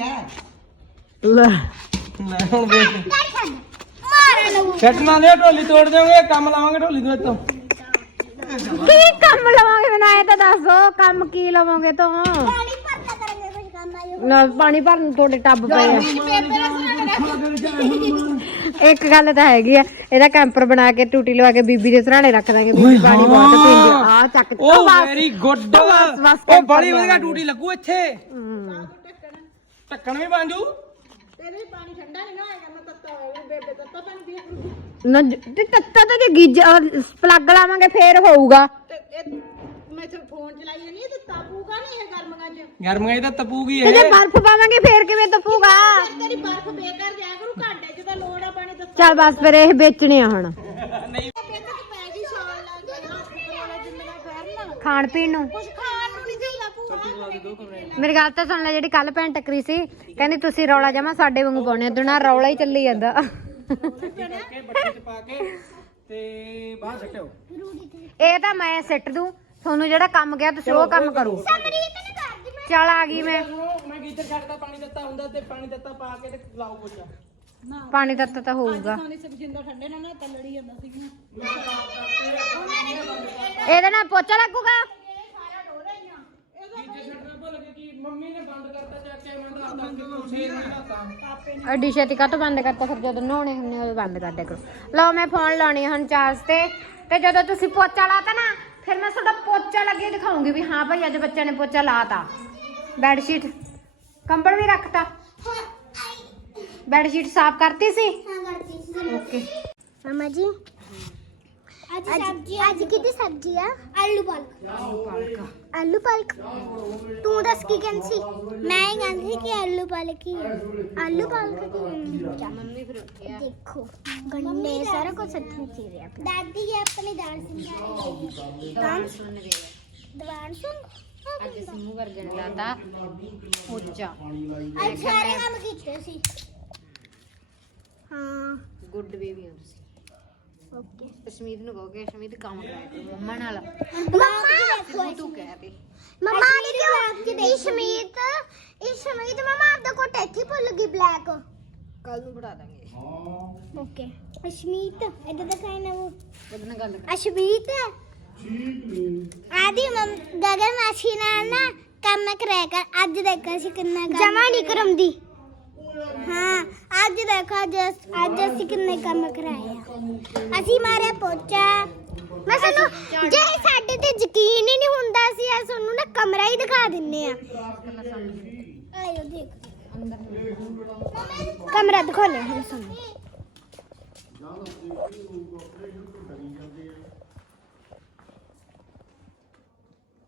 ਆ ਲੈ। ਲੈ ਹੁਣ ਵੇਖ ਮਾਰਨ ਨੂੰ ਛੱਡਣਾ ਨਹੀਂ ਢੋਲੀ ਤੋੜ ਦੇਵਾਂਗੇ ਕੰਮ ਲਾਵਾਂਗੇ ਢੋਲੀ ਤੋਂ ਇੱਥੋਂ। ਕੀ ਕੰਮ ਲਵਾਂਗੇ ਮੈਨੂੰ ਐ ਤਾਂ ਦੱਸੋ ਕੰਮ ਕੀ ਲਵਾਂਗੇ ਤੋਂ ਪਾਣੀ ਭਰਨਾ ਕਰਾਂਗੇ ਕੁਝ ਕੰਮ ਆਇਓ ਨਾ ਪਾਣੀ ਭਰਨ ਨੂੰ ਤੁਹਾਡੇ ਟੱਬ ਪਏ ਆ ਇੱਕ ਗੱਲ ਤਾਂ ਹੈਗੀ ਆ ਇਹਦਾ ਕੈਂਪਰ ਬਣਾ ਕੇ ਟੂਟੀ ਲਵਾ ਕੇ ਬੀਬੀ ਦੇ ਸਰਾਣੇ ਰੱਖ ਦਾਂਗੇ ਬੀਬੀ ਪਾਣੀ ਬਹੁਤ ਪੀਂਦੀ ਆ। ਆਹ ਚੱਕ ਬਸ। ਵੈਰੀ ਗੁੱਡ ਬਸ, ਬਸ, ਉਹ ਬੜੀ ਵਧੀਆ। ਡਿਊਟੀ ਲੱਗੂ ਇੱਥੇ। ਢੱਕਣ ਵੀ ਬਣ ਜੂ। ਤੇਰੇ ਪਾਣੀ ਠੰਡਾ ਨਹੀਂ ਨਾ ਹੋਏਗਾ ਮੈਂ ਤੱਤਾ ਹੋਏਗਾ ਬੇਬੇ ਤੱਤਾ ਪਾਣੀ ਪੀਆ ਕਰੂਗੀ ਨਾ ਜ- ਤੇ ਤੱਤਾ ਤਾਂ ਜੇ ਗਿੱਜ ਪਲੱਗ ਲਾਵਾਂਗੇ ਫੇਰ ਹੋਊਗਾ। ਤੇ ਇਹ ਮੈਂ ਸਿਰ ਫੋਨ ਚਲਾਈ ਜਾਨੀ ਤੇ ਤਾਪੂਗਾ ਨਹੀਂ ਇਹ ਗਰਮੀਆਂ 'ਚ ਗਰਮੀਆਂ 'ਚ ਤਾਂ ਤਪੂਗੀ ਤੇ ਜੇ ਇਹ। ਬਰਫ਼ ਪਾਵਾਂਗੇ ਫੇਰ ਕਿਵੇਂ ਤਪੂਗਾ? ਫਿਰ ਤੇਰੀ ਬਰਫ਼ ਬੇਕਾਰ ਜਾਇਆ ਕਰੂ ਘੰਟੇ 'ਚ ਤਾਂ ਲੋੜ ਆ ਪਾਣੀ ਦੱਸ ਚੱਲ ਬਸ ਫਿਰ ਇਹ ਵੇਚਣੇ ਆ ਹੁਣ। ਨਹੀਂ ਪੈ ਗਈ ਸ਼ਾਲ ਲੱਗ ਗਿਆ ਜਿੰਨੇ ਫੇਰਨਾ ਖਾਣ ਪੀਣ ਨੂੰ। ਕੁਝ ਨੂੰ ਨਹੀਂ ਮੇਰੀ ਗੱਲ ਤਾਂ ਸੁਣ ਲੈ, ਜਿਹੜੀ ਕੱਲ ਭੈਣ ਟੱਕਰੀ ਸੀ, ਕਹਿੰਦੀ ਤੁਸੀਂ ਰੌਲਾ ਜਮਾ ਸਾਡੇ ਵਾਂਗੂ ਪਾਉਣੇ ਦੁਨਾ ਰੌਲਾ ਹੀ ਚੱਲੀ ਜਾਂਦਾ। ਬੱਟੇ 'ਚ ਪਾ ਕੇ ਤੇ ਬਾਹਰ ਛੱਟਿਓ ਇਹ ਤਾਂ ਮੈਂ ਸਿੱਟ ਦੂੰ, ਤੁਹਾਨੂੰ ਜਿਹੜਾ ਕੰਮ ਗਿਆ, ਤੁਸੀਂ ਉਹ ਕੰਮ ਕਰੋ। ਸਮਰੀਤ ਨੇ ਕਰਦੀ ਮੈਂ ਚੱਲ ਆ ਗਈ ਮੈਂ। ਮੈਂ ਗੀਜ਼ਰ ਛੱਡਦਾ ਪਾਣੀ ਦਿੱਤਾ ਹੁੰਦਾ ਤੇ ਪਾਣੀ ਦਿੱਤਾ ਪਾ ਕੇ ਤੇ ਲਾਓ ਪੋਚਾ ਪਾਣੀ ਦਿੱਤਾ ਤਾਂ ਹੋਊਗਾ। ਪਾਣੀ ਠੰਡੇ ਨਾਲ ਨਾ ਤਾਂ ਲੜੀ ਜਾਂਦਾ ਸੀ ਇਹਦੇ ਨਾਲ ਪੋਚਾ ਲੱਗੂਗਾ। ਗੀਜ਼ਰ ਛੱਡਣਾ ਭੁੱਲ ਗਏ ਕਿ ਮੰਮੀ ਨੇ ਬੰਦ ਕਰਤਾ ਚੱਕ ਕੇ ਮੈਂ ਦੱਸਦਾ ਕਿ ਤੁਸੀਂ ਨਹੀਂ ਲਾਤਾ ਐਡੀ ਛੇਤੀ ਕਾਹਤੋਂ ਬੰਦ ਕਰਤਾ? ਫਿਰ ਜਦੋਂ ਨਹਾਉਣੇ ਹੁੰਨੇ ਉਦੋਂ ਬੰਦ ਕਰ ਦਿਆ ਕਰੋ। ਲਓ ਮੈਂ ਫੋਨ ਲਾਉਣੀ ਆ ਹੁਣ ਚਾਰਜ ਤੇ। ਤੇ ਜਦੋਂ ਤੁਸੀਂ ਪੋਚਾ ਲਾਤਾ ਨਾ ਫਿਰ ਮੈਂ ਤੁਹਾਡਾ ਪੋਚਾ ਲੱਗੇ ਦਿਖਾਉਂਗੀ ਵੀ ਹਾਂ ਭਾਈ ਅੱਜ ਬੱਚੇ ਨੇ ਪੋਚਾ ਲਾਤਾ। ਬੈੱਡ ਸ਼ੀਟ ਕੰਬਲ ਵੀ ਰੱਖਤਾ। ਹਾਂ ਆਈ ਬੈੱਡ ਸ਼ੀਟ ਸਾਫ਼ ਕਰਤੀ ਸੀ? ਹਾਂ ਕਰਦੀ ਸੀ। ਓਕੇ। ਮਮਾ ਜੀ ਅੱਜ ਸਬਜ਼ੀ ਅੱਜ ਕਿਹਦੀ ਸਬਜ਼ੀ ਆ? ਆਲੂ ਪਾਲਕ। ਆਲੂ ਪਾਲਕ। ਤੂੰ ਦੱਸ ਕੀ ਕਹਿੰਦੀ ਸੀ? ਮੈਂ ਹੀ ਕਹਿੰਦੀ ਸੀ ਕਿ ਆਲੂ ਪਾਲਕ ਹੀ ਆ। ਆਲੂ ਪਾਲਕ? ਕੀ ਮੰਮੀ ਫਿਰ ਦੇਖੋ ਗੰਨੇ ਸਾਰਾ ਕੁਝ ਸੱਚੀ ਚੀਜ਼ ਹੈ ਦਾਦੀ ਇਹ ਆਪਣੀ। ਦਾਲ ਸਿੰਗਾਰੀ ਦਾਲ ਦਵਾਨ ਸੁਣ ਅੱਜ ਸਿੰਮੂ ਵਰਗੇ ਨੇ ਲਾਤਾ ਪੋਚਾ। ਅੱਜ ਸਾਰੇ ਕੰਮ ਕੀਤੇ ਸੀ। ਹਾਂ। ਗੁੱਡ ਬੇਬੀ ਹੋ ਤੁਸੀਂ ਓਕੇ ਅਸ਼ਮੀਤ ਨੂੰ ਕਹੋਗੇ ਅਸ਼ਮੀਤ ਕੰਮ ਕਰਾਇਆ ਕਰੋ ਮੰਮਾ ਨਾਲ ਮੰਮਾ ਤੂੰ ਕਹਿ ਦੇ। ਮੰਮਾ ਨੇ ਕਿਉਂ ਇਸ਼ਮੀਤ ਇਸ਼ਮੀਤ ਮੰਮਾ ਆਪਦਾ ਕੋਟ ਇੱਥੇ ਭੁੱਲ ਗਈ ਬਲੈਕ ਕੱਲ ਨੂੰ ਪੜਾ ਦਾਂਗੇ। ਓਕੇ ਅਸ਼ਮੀਤ ਇਹਦਾ ਦਿਖਾਈ ਨਾ ਉਹ। ਉਹਦੇ ਨਾਲ ਗੱਲ ਅਸ਼ਮੀਤ? ਆਦੀ ਮਮ ਗਗਨ ਮਾਸੀ ਨਾਲ ਨਾ ਕੰਮ ਕਰ। ਅੱਜ ਦੇਖੋ ਅਸੀਂ ਕਿੰਨਾ ਜਮਾ ਨਹੀਂ ਕਰਮਦੀ ਹਾਂ ਅੱਜ ਦੇਖੋ ਅੱਜ ਅੱਜ ਅਸੀਂ ਕਿੰਨੇ ਕੰਮ ਕਰਾਇਆ ਅਸੀਂ ਮਾਰਿਆ ਪੋਚਾ। ਮੈਂ ਸਾਨੂੰ ਜੇ ਸਾਡੇ ਤੇ ਯਕੀਨ ਹੀ ਨਹੀਂ ਹੁੰਦਾ ਸੀ ਅਸੀਂ ਤੁਹਾਨੂੰ ਨਾ ਕਮਰਾ ਹੀ ਦਿਖਾ ਦਿੰਨੇ ਆ। ਆਇਓ ਦੇਖ। ਕਮਰਾ ਦਿਖਾ ਲੈ ਹੁਣ ਸਾਨੂੰ।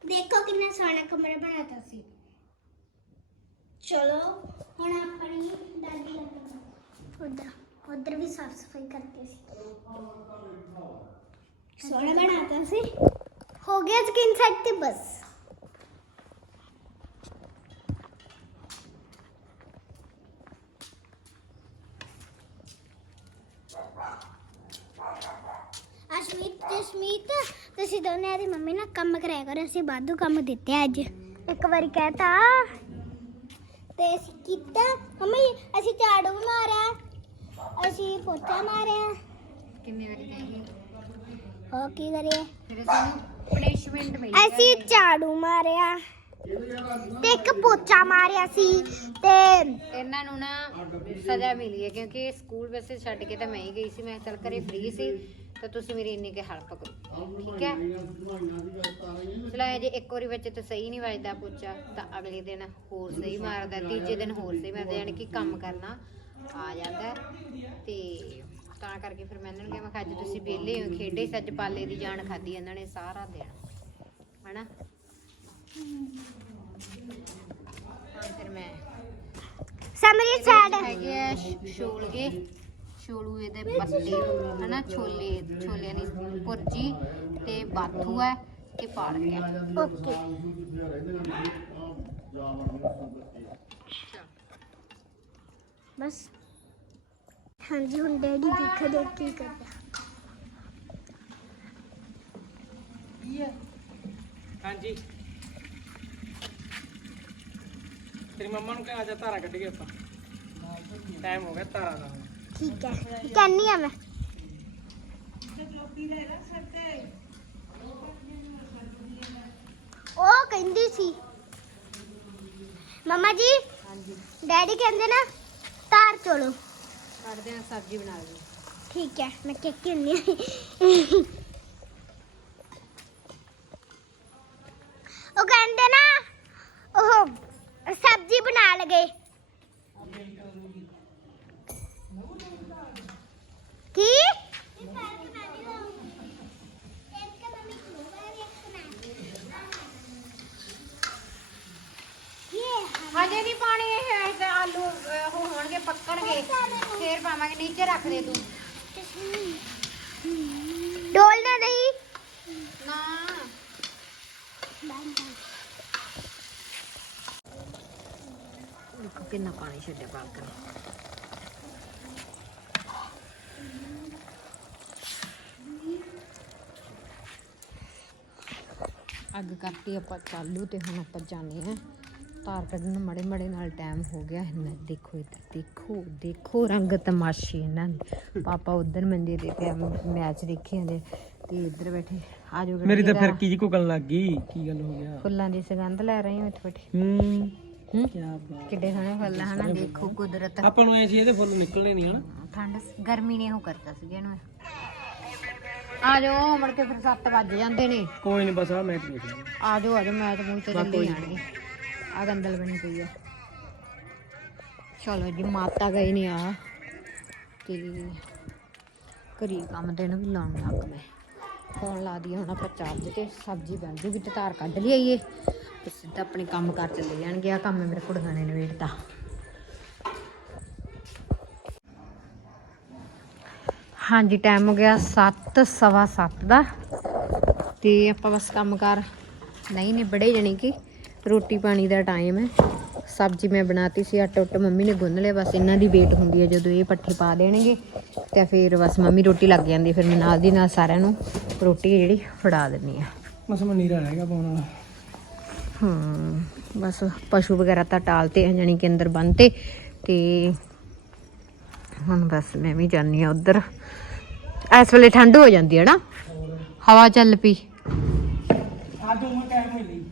ਦੇਖੋ ਕਿੰਨਾ ਸੋਹਣਾ ਕਮਰਾ ਬਣਾਤਾ ਸੀ। ਚਲੋ ਹੁਣ ਆਪਣੀ ਦਾਦੀ ਦਾ ਕਮਰਾ। ਉਧਰ ਉਧਰ ਵੀ ਸਾਫ਼ ਸਫ਼ਾਈ ਕਰਦੇ ਸੀ ਸੋਹਣਾ ਬਣਾਤਾ ਸੀ। ਹੋ ਗਿਆ ਸਕਿਨ ਸੈਟ ਤੇ ਬਸ। ਅਸ਼ਮੀਤ ਤੁਸੀਂ ਦੋਨੇ ਆਦੀ ਮੰਮੀ ਨਾਲ ਕੰਮ ਕਰਾਇਆ ਕਰੋ ਅਸੀਂ ਬਾਦੂ ਕੰਮ ਦਿੱਤੇ ਅੱਜ। ਇੱਕ ਵਾਰੀ ਕਹਤਾ ਤੇ ਅਸੀਂ ਕੀਤਾ। ਮੰਮੀ ਅਸੀਂ ਝਾੜੂ ਮਾਰਿਆ। ਅਸੀਂ ਪੋਚਾ ਮਾਰਿਆ। ਕਿੰਨੇ ਵਾਰੀ ਕਹੀ ਹੋ ਕੀ ਕਰੀਏ? ਫਿਰ ਸਾਨੂੰ ਪਨਿਸ਼ਮੈਂਟ ਮਿਲੀ ਅਸੀਂ ਝਾੜੂ ਮਾਰਿਆ। ਤੇ ਇੱਕ ਪੋਚਾ ਮਾਰਿਆ ਸੀ ਤੇ ਇਹਨਾਂ ਨੂੰ ਨਾ ਸਜ਼ਾ ਮਿਲੀ ਹੈ ਕਿਉਂਕਿ ਸਕੂਲ ਵੈਸੇ ਛੱਡ ਕੇ ਤਾਂ ਮੈਂ ਹੀ ਗਈ ਸੀ। ਮੈਂ ਚੱਲ ਘਰੇ ਫ੍ਰੀ ਸੀ ਤਾਂ ਤੁਸੀਂ ਮੇਰੀ ਇੰਨੀ ਕੇ ਹੈਲਪ ਕਰੋ। ਠੀਕ ਹੈ? ਚਲੋ ਜੇ ਇੱਕ ਵਾਰੀ ਬੱਚੇ ਤੋਂ ਸਹੀ ਨਹੀਂ ਵੱਜਦਾ ਪੁੱਛਾ ਤਾਂ ਅਗਲੇ ਦਿਨ ਹੋਰ ਸਹੀ ਮਾਰਦਾ ਤੀਜੇ ਦਿਨ ਹੋਰ ਸਹੀ ਮਾਰਦਾ ਯਾਨੀ ਕਿ ਕੰਮ ਕਰਨਾ। ਆ ਜਾਂਦਾ। ਤੇ ਤਾਂ ਕਰਕੇ ਫਿਰ ਮੈਂ ਇਹਨਾਂ ਨੂੰ ਕਿਹਾ ਮੈਂ ਕਿਹਾ ਅੱਜ ਤੁਸੀਂ ਵਿਹਲੇ ਹੋ ਖੇਡੇ ਸੀ, ਅੱਜ ਪਾਲੇ ਦੀ ਜਾਨ ਖਾਦੀ ਇਹਨਾਂ ਨੇ ਸਾਰਾ ਦਿਨ ਹਨਾ? ਹਾਂ ਫਿਰ ਮੈਂ ਸਮਰੀ ਸਾਈਡ ਹੈਗੇ ਆ ਸ਼- ਛੋਲਗੇ ਛੋਲੂਏ ਦੇ ਪੱਤੇ ਹਨਾ? ਛੋਲੇ ਛੋਲਿਆਂ ਦੀ ਪੁਰਜੀ ਤੇ ਬਾਥੂ ਹੈ ਤੇ ਪਾਲਕ ਹੈ। ਓਕੇ। ਬਸ। ਹਾਂਜੀ ਹੁਣ ਡੈਡੀ ਦੇਖਦੇ ਕੀ ਕਰਦਾ ਹਾਂਜੀ। ਤੇਰੀ ਮੰਮਾ ਨੂੰ ਕਹਿ ਆ ਜਾ ਧਾਰਾ ਕੱਢ ਕੇ ਆਪਾਂ। ਟਾਈਮ ਹੋ ਗਿਆ ਧਾਰਾ ਦਾ। ਠੀਕ ਹੈ ਕਹਿੰਨੀ ਆ ਮੈਂ। ਉਹ ਕਹਿੰਦੀ ਸੀ। ਮਮਾ ਜੀ ਹਾਂਜੀ। ਡੈਡੀ ਕਹਿੰਦੇ ਨਾ ਤਾਰ ਚੋਲੋ। ਕੱਢਦੇ ਆ ਸਬਜ਼ੀ ਬਣਾ ਲਈ ਠੀਕ ਹੈ ਮੈਂ ਕਹਿ ਕੇ ਹੁੰਨੀ ਉਹ ਕਹਿੰਦੇ ਨਾ ਉਹ ਸਬਜ਼ੀ ਬਣਾ ਲਗੇ ਕੀ ਹਜੇ ਨਹੀਂ ਪਾਣੀ ਇਹ ਇਹ ਆਲੂ ਅਹ, ਉਹ ਹੋਣਗੇ ਪੱਕਣਗੇ ਫੇਰ ਪਾਵਾਂਗੇ ਨੀਚੇ ਰੱਖ ਦੇ ਤੂੰ ਡੋਲਣਾ ਨਹੀਂ ਨਾ ਦੇਖੋ ਕਿੰਨਾ ਪਾਣੀ ਛੱਡਿਆ ਪਾਲਕ ਨੇ ਅੱਗ ਕਰਤੀ ਆਪਾਂ ਚਾਲੂ ਤੇ ਹੁਣ ਆਪਾਂ ਜਾਣੇ ਆ ਤਾਰ ਕੱਢਣ ਨੂੰ ਮੜੇ ਮੜੇ ਨਾਲ ਟਾਈਮ ਹੋ ਗਿਆ ਹੈ ਨਾ। ਦੇਖੋ ਇੱਧਰ ਦੇਖੋ ਦੇਖੋ ਰੰਗ ਤਮਾਸ਼ੇ ਇਹਨਾਂ ਦੇ। ਪਾਪਾ ਉਧਰ ਮੰਜੇ ਤੇ ਪਿਆ ਮੈਚ ਦੇਖੀ ਜਾਂਦੇ ਤੇ ਇੱਧਰ ਬੈਠੇ। ਆ ਜਾਓ ਮੇਰੀ ਤਾਂ ਫਿਰ ਕੀ ਘੁਕਣ ਲੱਗ ਗਈ? ਕੀ ਗੱਲ ਹੋ ਗਿਆ? ਫੁੱਲਾਂ ਦੀ ਸੁਗੰਧ ਲੈ ਰਹੀ ਹਾਂ ਇੱਥੇ ਬੈਠੇ। ਹੂੰ। ਹੂੰ? ਕੀ ਬਾਤ। ਕਿੱਡੇ ਸੋਹਣੇ ਫੁੱਲ ਹਨਾ? ਦੇਖੋ ਕੁਦਰਤ। ਆਪਾਂ ਨੂੰ ਐ ਸੀ ਇਹਦੇ ਫੁੱਲ ਨਿਕਲਣੇ ਨਹੀਂ ਹਨਾ? ਠੰਡ ਗਰਮੀ ਨੇ ਉਹ ਕਰਤਾ ਸੀ ਇਹਨੂੰ। ਆ ਜਾਓ ਮੁੜ ਕੇ ਫਿਰ 7 ਵੱਜ ਜਾਂਦੇ ਨੇ। ਕੋਈ ਨਹੀਂ ਬਸ ਆ ਮੈਚ ਦੇਖ ਲਿਆ ਆ ਜਾਓ ਆ ਜਾਓ ਮੈਚ ਮੂਚ ਤੇ ਬਸ ਚੱਲੀ ਕੋਈ ਜਾਣਗੇ ਆ ਗੰਦਲ ਬਣੀ ਪਈ ਆ। ਚਲੋ ਜੀ, ਮਾਤਾ ਗਏ ਨੇ ਆ। ਤੇ ਕਰੀ ਕੰਮ ਤੇ ਇਹਨੂੰ ਵੀ ਲਾਉਣ ਲੱਗ ਮੈਂ ਫੋਨ ਲਾ ਦਈਏ ਹੁਣ ਆਪਾਂ ਚਾਰਜ ਤੇ ਸਬਜ਼ੀ ਬਣ ਜੂਗੀ, ਤੇ ਧਾਰ ਕੱਢ ਲਈ ਆਈਏ। ਤੇ ਸਿੱਧਾ ਆਪਣੇ ਕੰਮ ਕਰ ਚੱਲੇ ਜਾਣਗੇ ਆ ਕੰਮ ਮੇਰੇ ਕੁੜੀਆਂ ਨੇ ਨਵੇੜਤਾ ਹਾਂਜੀ ਟਾਈਮ ਹੋ ਗਿਆ 7 ਸਵਾ 7 ਦਾ। ਤੇ ਆਪਾਂ ਬਸ ਕੰਮ ਕਰ ਨਹੀਂ ਨਿਬੜੇ ਜਾਣੀ ਕਿ ਰੋਟੀ ਪਾਣੀ ਦਾ ਟਾਈਮ ਹੈ। ਸਬਜ਼ੀ ਮੈਂ ਬਣਾਤੀ ਸੀ ਆਟਾ ਉੱਟ ਮੰਮੀ ਨੇ ਗੁੰਨ ਲਿਆ ਬਸ ਇਹਨਾਂ ਦੀ ਵੇਟ ਹੁੰਦੀ ਹੈ ਜਦੋਂ ਇਹ ਪੱਠੇ ਪਾ ਦੇਣਗੇ ਤੇ ਫਿਰ ਬਸ ਮੰਮੀ ਰੋਟੀ ਲੱਗ ਜਾਂਦੀ ਫਿਰ ਮੈਂ ਨਾਲ ਦੀ ਨਾਲ ਸਾਰਿਆਂ ਨੂੰ ਰੋਟੀ ਜਿਹੜੀ ਫੜਾ ਦਿੰਨੀ ਆ ਬਸ ਮਨੀਰਾ ਰਹਿ ਗਿਆ ਪਾਉਣ ਵਾਲਾ। ਹਾਂ ਬਸ ਪਸ਼ੂ ਵਗੈਰਾ ਤਾਂ ਟਾਲਤੇ ਆ ਜਾਣੀ ਕਿ ਅੰਦਰ ਬੰਨਤੇ ਤੇ ਹੁਣ ਬਸ ਮੈਂ ਵੀ ਜਾਨੀ ਆ ਉਧਰ। ਇਸ ਵੇਲੇ ਠੰਡ ਹੋ ਜਾਂਦੀ ਹੈ ਨਾ? ਹਵਾ ਚੱਲ ਪਈ ਅੱਜ ਉਹ ਟਾਈਮ ਹੋਈ ਲਈ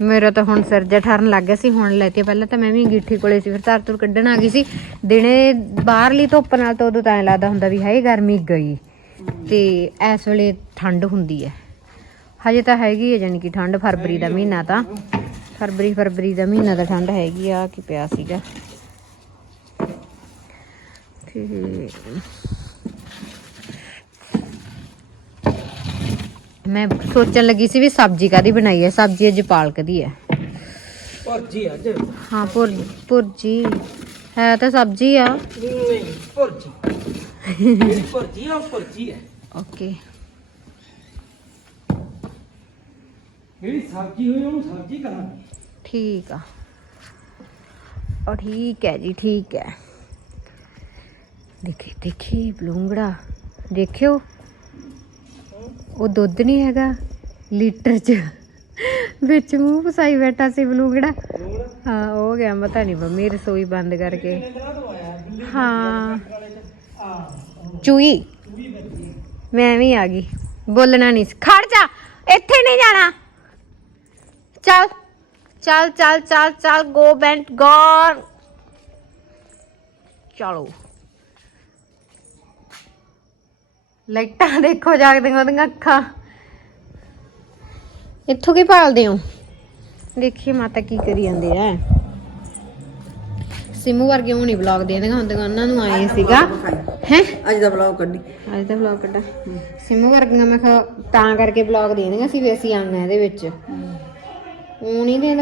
ਮੇਰਾ ਤਾਂ ਹੁਣ ਸਿਰ ਜਿਹਾ ਠਰਨ ਲੱਗ ਗਿਆ ਸੀ, ਹੁਣ ਲੈ ਕੇ ਪਹਿਲਾਂ ਤਾਂ ਮੈਂ ਵੀ ਅੰਗੀਠੀ ਕੋਲੇ ਸੀ, ਫਿਰ ਧਾਰ ਤੁਰ ਕੱਢਣ ਆ ਗਈ ਸੀ। ਦਿਨੇ ਬਾਹਰਲੀ ਧੁੱਪ ਨਾਲ ਤਾਂ ਉਦੋਂ ਤਾਂ ਲੱਗਦਾ ਹੁੰਦਾ ਵੀ ਹਾਏ, ਗਰਮੀ ਗਈ। ਤੇ ਇਸ ਵੇਲੇ ਠੰਡ ਹੁੰਦੀ ਹੈ ਹਜੇ ਤਾਂ ਹੈਗੀ ਹੈ ਜਾਨੀ ਕਿ ਠੰਡ ਫਰਵਰੀ ਦਾ ਮਹੀਨਾ ਤਾਂ। ਫਰਵਰੀ ਫਰਵਰੀ ਦਾ ਮਹੀਨਾ ਤਾਂ ਠੰਡ ਹੈਗੀ ਆ ਕਿ ਪਿਆ ਸੀਗਾ। ਤੇ ਮੈਂ ਸੋਚਣ ਲੱਗੀ ਸੀ ਵੀ ਸਬਜ਼ੀ ਕਾਦੀ ਬਣਾਈ ਹੈ? ਸਬਜ਼ੀ ਅੱਜ ਪਾਲਕ ਦੀ ਹੈ। ਭੁਰਜੀ ਅੱਜ। ਹਾਂ ਪੁਰ ਪੁਰਜੀ ਹੈ ਤਾਂ ਸਬਜ਼ੀ ਆ। ਨਹੀਂ ਭੁਰਜੀ। ਭੁਰਜੀ ਆ ਭੁਰਜੀ ਹੈ। ਓਕੇ। ਜਿਹੜੀ ਸਬਜ਼ੀ ਹੋਈ ਉਹਨੂੰ ਸਬਜ਼ੀ ਕਹਾਂਗੇ ਠੀਕ ਆ। ਉਹ ਠੀਕ ਹੈ ਜੀ ਠੀਕ ਹੈ। ਦੇਖੀ ਦੇਖੀ ਬਲੂੰਗੜਾ ਦੇਖਿਓ। ਉਹ ਦੁੱਧ ਨਹੀਂ ਹੈਗਾ, ਲੀਟਰ ਚ। ਵਿੱਚ ਮੂੰਹ ਫਸਾਈ ਬੈਠਾ ਸੀ ਬਲੂੰਗੜਾ। ਹਾਂ ਹੋ ਗਿਆ ਪਤਾ ਨਹੀਂ ਮੰਮੀ ਰਸੋਈ ਬੰਦ ਕਰਕੇ। ਹਾਂ। ਚੂਈ ਮੈਂ ਵੀ ਆ ਗਈ। ਬੋਲਣਾ ਨਹੀਂ ਖੜ ਜਾ, ਇੱਥੇ ਨਹੀਂ ਜਾਣਾ। ਚੱਲ ਚੱਲ ਚੱਲ ਚੱਲ ਚੱਲ ਗੋ ਬੈਂਟ ਗੋਨ ਚਲੋ। ਲਾਈਟਾਂ ਦੇਖੋ ਜਾਗਦੀਆਂ ਉਹਦੀਆਂ ਅੱਖਾਂ। ਇੱਥੋਂ ਕੀ ਭਾਲਦੇ ਹੋ? ਦੇਖੀਏ ਮਾਤਾ ਕੀ ਕਰੀ ਜਾਂਦੇ ਆ। ਸਿਮੂ ਵਰਗੇ ਨਹੀਂ ਵਲੌਗ ਦੇ ਦਿੰਦੇ ਹੁੰਦੀਆਂ ਉਹਨਾਂ ਨੂੰ ਆਏ ਸੀਗਾ। ਹੈ? ਅੱਜ ਦਾ ਬਲੌਗ ਕੱਢੀ। ਅੱਜ ਦਾ ਵਲੌਗ ਕੱਢਾ। ਸਿਮੂ ਵਰਗੀਆਂ ਮੈਂ ਕਿਹਾ ਤਾਂ ਕਰਕੇ ਵਲੌਗ ਦੇ ਦਿੰਦੀਆਂ ਸੀ ਵੀ ਅਸੀਂ ਆਉਣਾ ਇਹਦੇ ਵਿੱਚ। ਉਹ ਨਹੀਂ ਦੇ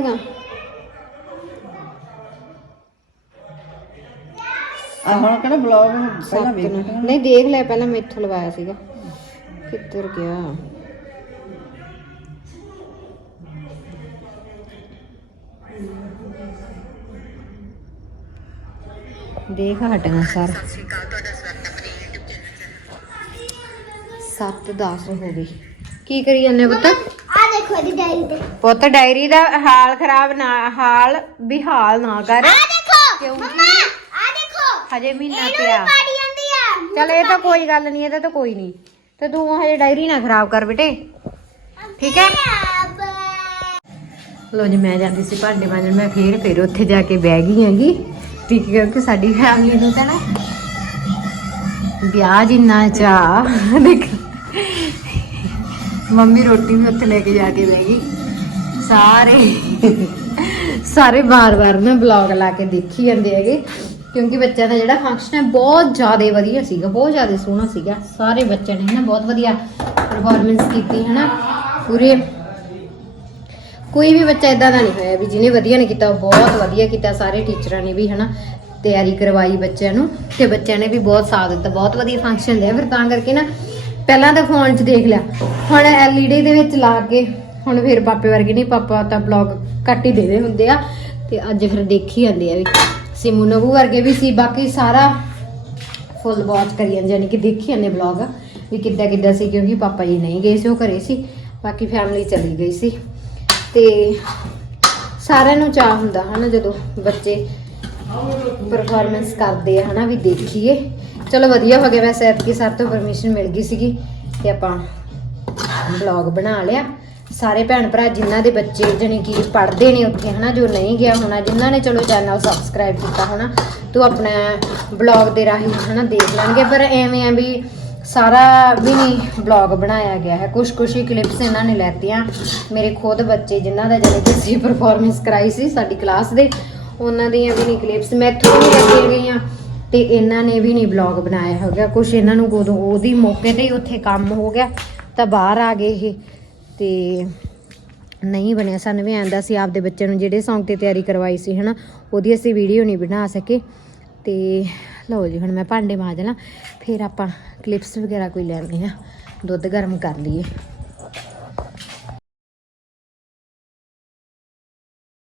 ਆ ਹੁਣ ਕਿਹੜਾ ਬਲੌਗ ਪਹਿਲਾਂ ਵੇਖ ਨਹੀਂ ਦੇਖ ਲਿਆ ਪਹਿਲਾਂ ਮੈਂ ਇੱਥੋਂ ਲਵਾਇਆ ਸੀਗਾ। ਕਿੱਧਰ ਗਿਆ? ਦੇਖ ਹਟਣਾ ਸਰ। 7 10 ਹੋ ਗਈ ਕੀ ਕਰੀ ਜਾਂਦੇ ਪੁੱਤ? ਆ ਦੇਖੋ ਇਹਦੀ ਡਾਇਰੀ ਤੇ। ਪੁੱਤ ਡਾਇਰੀ ਦਾ ਹਾਲ ਖਰਾਬ ਨਾ ਹਾਲ ਵੀ ਹਾਲ ਨਾ ਕਰ। ਆ ਦੇਖੋ? ਮੰਮਾ! ਹਜੇ ਮਹੀਨਾ ਪਿਆ। ਚਲ ਇਹ ਤਾਂ ਕੋਈ ਗੱਲ ਨਹੀਂ ਇਹਦਾ ਤਾਂ ਕੋਈ ਨਹੀਂ ਤੇ ਤੂੰ ਹਜੇ ਡਾਇਰੀ ਨਾ ਖਰਾਬ ਕਰ ਬੇਟੇ। ਠੀਕ ਹੈ? ਲੋ ਜੀ ਮੈਂ ਜਾਂਦੀ ਸੀ ਭਾਂਡੇ ਮਾਂਜਣ। ਮੈਂ ਫੇਰ ਫੇਰ ਉੱਥੇ ਜਾ ਕੇ ਬਹਿ ਗਈ ਹੈਗੀ। ਵੀ ਕਿਉਂਕਿ ਸਾਡੀ ਫੈਮਿਲੀ ਨੂੰ ਤਾਂ ਨਾ ਵਿਆਹ ਜਿੰਨਾ ਚਾ ਦੇਖ। ਮੰਮੀ ਰੋਟੀ ਵੀ ਉੱਥੇ ਲੈ ਕੇ ਜਾ ਕੇ ਬਹਿ ਗਈ। ਸਾਰੇ ਸਾਰੇ ਬਾਰ-ਬਾਰ ਨਾ ਬਲੌਗ ਲਾ ਕੇ ਦੇਖੀ ਜਾਂਦੇ ਹੈਗੇ। ਕਿਉਂਕਿ ਬੱਚਿਆਂ ਦਾ ਜਿਹੜਾ ਫੰਕਸ਼ਨ ਹੈ ਬਹੁਤ ਜ਼ਿਆਦਾ ਵਧੀਆ ਸੀਗਾ, ਬਹੁਤ ਜ਼ਿਆਦਾ ਸੋਹਣਾ ਸੀਗਾ। ਸਾਰੇ ਬੱਚਿਆਂ ਨੇ ਹਨਾ ਬਹੁਤ ਵਧੀਆ ਪਰਫਾਰਮੈਂਸ ਕੀਤੀ, ਹਨਾ। ਪੂਰੇ ਕੋਈ ਵੀ ਬੱਚਾ ਇਦਾਂ ਦਾ ਨਹੀਂ ਹੋਇਆ ਵੀ ਜਿਹਨੇ ਵਧੀਆ ਨੇ ਕੀਤਾ, ਉਹ ਬਹੁਤ ਵਧੀਆ ਕੀਤਾ, ਸਾਰੇ ਟੀਚਰਾਂ ਨੇ ਵੀ, ਹਨਾ। ਤਿਆਰੀ ਕਰਵਾਈ ਬੱਚਿਆਂ ਨੂੰ ਤੇ ਬੱਚਿਆਂ ਨੇ ਵੀ ਬਹੁਤ ਸਾਥ ਦਿੱਤਾ, ਬਹੁਤ ਵਧੀਆ ਫੰਕਸ਼ਨ ਲਿਆ ਫਿਰ ਤਾਂ ਕਰਕੇ ਨਾ ਪਹਿਲਾਂ ਤਾਂ ਫੋਨ 'ਚ ਦੇਖ ਲਿਆ। ਹੁਣ ਐਲਈਡੀ ਦੇ ਵਿੱਚ ਲਾ ਕੇ ਹੁਣ ਫਿਰ ਪਾਪੇ ਵਰਗੇ ਨਹੀਂ, ਪਾਪਾ ਤਾਂ ਬਲੌਗ ਕੱਟ ਹੀ ਦੇਦੇ ਹੁੰਦੇ ਆ ਤੇ ਅੱਜ ਫਿਰ ਦੇਖੀ ਜਾਂਦੇ ਆ ਵੀ। ਸਿਮੂ ਨਵੂ ਵਰਗੇ ਵੀ ਸੀ, ਬਾਕੀ ਸਾਰਾ ਫੁੱਲ ਵਾਚ ਕਰੀ ਜਾਂਦੇ ਯਾਨੀ ਕਿ ਦੇਖੀ ਜਾਂਦੇ ਬਲੌਗ ਵੀ ਕਿੱਦਾਂ ਕਿੱਦਾਂ ਸੀ, ਕਿਉਂਕਿ ਪਾਪਾ ਜੀ ਨਹੀਂ ਗਏ ਸੀ, ਉਹ ਘਰੇ ਸੀ, ਬਾਕੀ ਫੈਮਿਲੀ ਚਲੀ ਗਈ ਸੀ। ਤੇ ਸਾਰਿਆਂ ਨੂੰ ਚਾਹ ਹੁੰਦਾ ਹਨਾ, ਜਦੋਂ ਬੱਚੇ ਪਰਫਾਰਮੈਂਸ ਕਰਦੇ ਆ ਹਨਾ, ਵੀ ਦੇਖੀਏ। ਚਲੋ ਵਧੀਆ ਹੋ ਗਿਆ ਵੈਸੇ, ਐਤਕੀ ਸਰ ਤੋਂ ਪਰਮਿਸ਼ਨ ਮਿਲ ਗਈ ਸੀਗੀ, ਤੇ ਆਪਾਂ ਬਲੌਗ ਬਣਾ ਲਿਆ। ਸਾਰੇ ਭੈਣ ਭਰਾ ਜਿਨ੍ਹਾਂ ਦੇ ਬੱਚੇ ਜਣੀ ਕਿ ਪੜ੍ਹਦੇ ਨੇ ਉੱਥੇ, ਹਨਾ, ਜੋ ਨਹੀਂ ਗਿਆ ਹੋਣਾ, ਜਿਨ੍ਹਾਂ ਨੇ ਚਲੋ ਚੈਨਲ ਸਬਸਕ੍ਰਾਈਬ ਕੀਤਾ ਹੋਣਾ, ਤੂੰ ਆਪਣਾ ਬਲੌਗ ਦੇ ਰਾਹੀਂ, ਹਨਾ, ਦੇਖ ਲੈਣਗੇ। ਪਰ ਐਵੇਂ ਆ ਵੀ ਸਾਰਾ ਵੀ ਨਹੀਂ ਬਲੌਗ ਬਣਾਇਆ ਗਿਆ ਹੈ। ਕੁਝ ਕੁਝ ਹੀ ਕਲਿੱਪਸ ਇਹਨਾਂ ਨੇ ਲੈਤੀਆਂ। ਮੇਰੇ ਖੁਦ ਬੱਚੇ ਜਿਨ੍ਹਾਂ ਦਾ ਜਣੀ ਕਿ ਅਸੀਂ ਪਰਫਾਰਮੈਂਸ ਕਰਾਈ ਸੀ ਸਾਡੀ ਕਲਾਸ ਦੇ, ਉਹਨਾਂ ਦੀਆਂ ਵੀ ਨਹੀਂ ਕਲਿੱਪਸ ਮੈਥੋਂ ਵੀ ਲੱਗੀਆਂ ਗਈਆਂ ਤੇ ਇਹਨਾਂ ਨੇ ਵੀ ਨਹੀਂ ਬਲੌਗ ਬਣਾਇਆ ਹੈਗਾ ਕੁਝ ਇਹਨਾਂ ਨੂੰ ਉਦੋਂ ਉਹਦੀ ਮੌਕੇ ਤੇ ਹੀ ਉੱਥੇ ਕੰਮ ਹੋ ਗਿਆ ਤਾਂ ਬਾਹਰ ਆ ਗਏ ਇਹ। ਤੇ ਨਹੀਂ ਬਣਿਆ। ਸਾਨੂੰ ਵੀ ਆਂਦਾ ਸੀ ਆਪਦੇ ਬੱਚਿਆਂ ਨੂੰ ਜਿਹੜੇ Song ਤੇ ਤਿਆਰੀ ਕਰਵਾਈ ਸੀ, ਹਨਾ, ਉਹਦੀ ਅਸੀਂ ਵੀਡੀਓ ਨਹੀਂ ਬਣਾ ਸਕੇ। ਤੇ ਲਓ ਜੀ, ਹੁਣ ਮੈਂ ਭਾਂਡੇ ਮਾਂਜ ਲਾਂ, ਫਿਰ ਆਪਾਂ ਕਲਿੱਪਸ ਵਗੈਰਾ ਕੋਈ ਲੈਣੇ ਆ। ਦੁੱਧ ਗਰਮ ਕਰ ਲਈਏ।